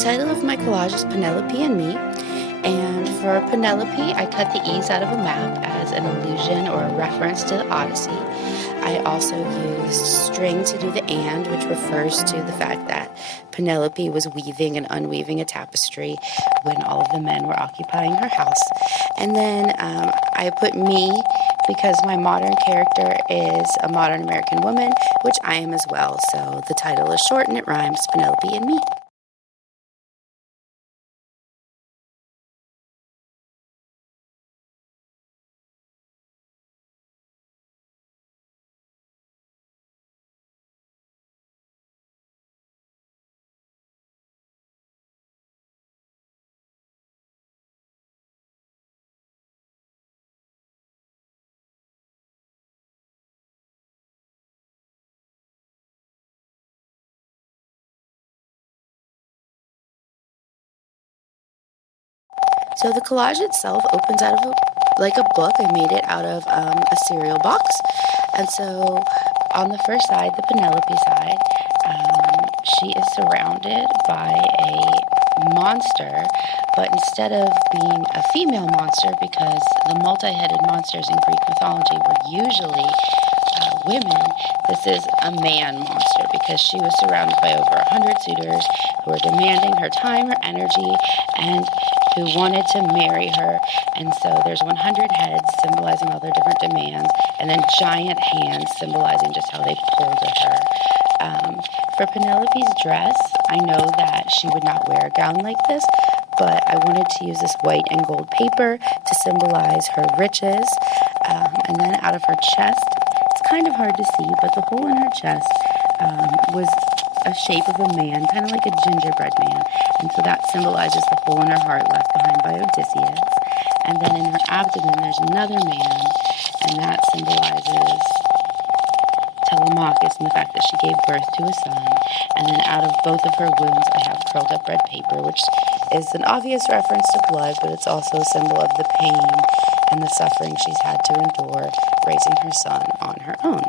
title of my collage is Penelope and Me, and for Penelope, I cut the E's out of a map as an allusion or a reference to the Odyssey. I also used string to do the and, which refers to the fact that Penelope was weaving and unweaving a tapestry when all of the men were occupying her house. And then I put me because my modern character is a modern American woman, which I am as well. So the title is short and it rhymes, Penelope and Me. So the collage itself opens out of like a book. I made it out of a cereal box. And so on the first side, the Penelope side, she is surrounded by a monster, but instead of being a female monster, because the multi-headed monsters in Greek mythology were usually women, this is a man monster because she was surrounded by over 100 suitors who were demanding her time, her energy, and who wanted to marry her. And so there's 100 heads symbolizing all their different demands, and then giant hands symbolizing just how they pulled at her. For Penelope's dress, I know that she would not wear a gown like this, but I wanted to use this white and gold paper to symbolize her riches. And then out of her chest, it's kind of hard to see, but the hole in her chest was a shape of a man, kind of like a gingerbread man. And so that symbolizes the hole in her heart left behind by Odysseus. And then in her abdomen, there's another man, and that symbolizes Telemachus and the fact that she gave birth to a son. And then out of both of her wounds, I have curled up red paper, which is an obvious reference to blood, but it's also a symbol of the pain and the suffering she's had to endure raising her son on her own.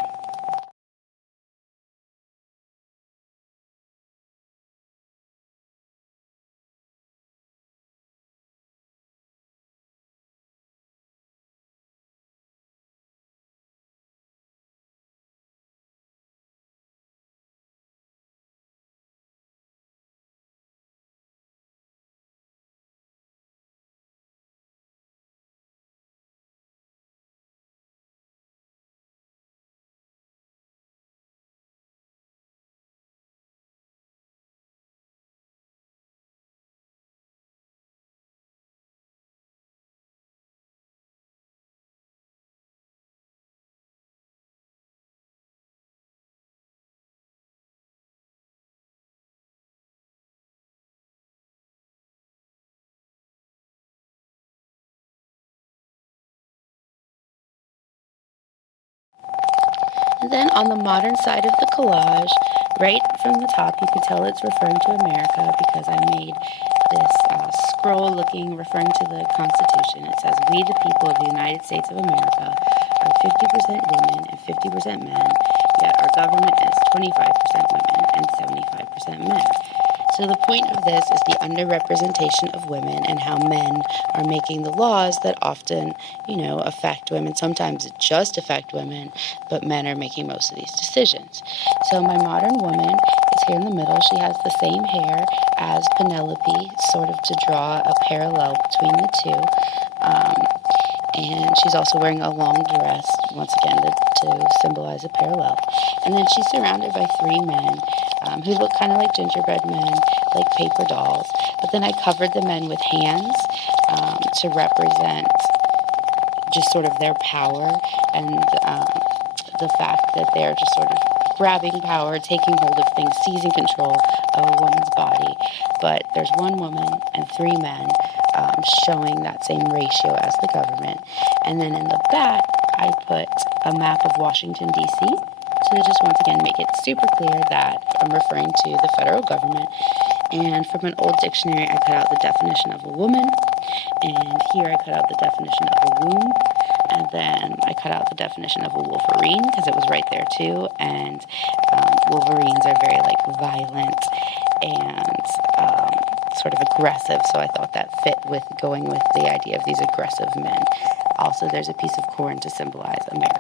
And then on the modern side of the collage, right from the top, you can tell it's referring to America because I made this scroll looking, referring to the Constitution. It says, "We, the people of the United States of America, are 50% women and 50% men, yet our government is 25% women and 75% men." So the point of this is the underrepresentation of women and how men are making the laws that often, affect women. Sometimes it just affect women, but men are making most of these decisions. So my modern woman is here in the middle. She has the same hair as Penelope, sort of to draw a parallel between the two. And she's also wearing a long dress, once again, to symbolize a parallel. And then she's surrounded by three men who look kind of like gingerbread men, like paper dolls. But then I covered the men with hands to represent just sort of their power and the fact that they're just sort of grabbing power, taking hold of things, seizing control of a woman's body. But there's one woman and three men showing that same ratio as the government. And then in the back, I put a map of Washington, D.C., to just once again make it super clear that I'm referring to the federal government. And from an old dictionary, I cut out the definition of a woman. And here I cut out the definition of a womb. And then I cut out the definition of a wolverine because it was right there too. And wolverines are very violent and sort of aggressive, so I thought that fit with going with the idea of these aggressive men. Also, there's a piece of corn to symbolize America.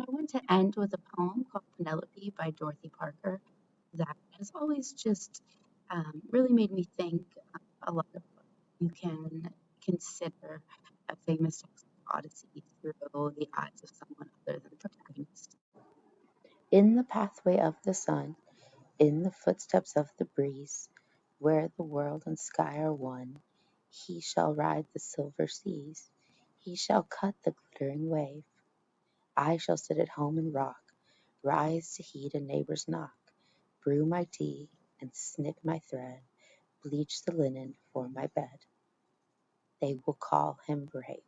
I want to end with a poem called Penelope by Dorothy Parker that has always just really made me think a lot of what you can consider a famous text of Odyssey through the eyes of someone other than the protagonist. In the pathway of the sun, in the footsteps of the breeze, where the world and sky are one, he shall ride the silver seas, he shall cut the glittering wave. I shall sit at home and rock, rise to heed a neighbor's knock, brew my tea and snip my thread, bleach the linen for my bed. They will call him brave.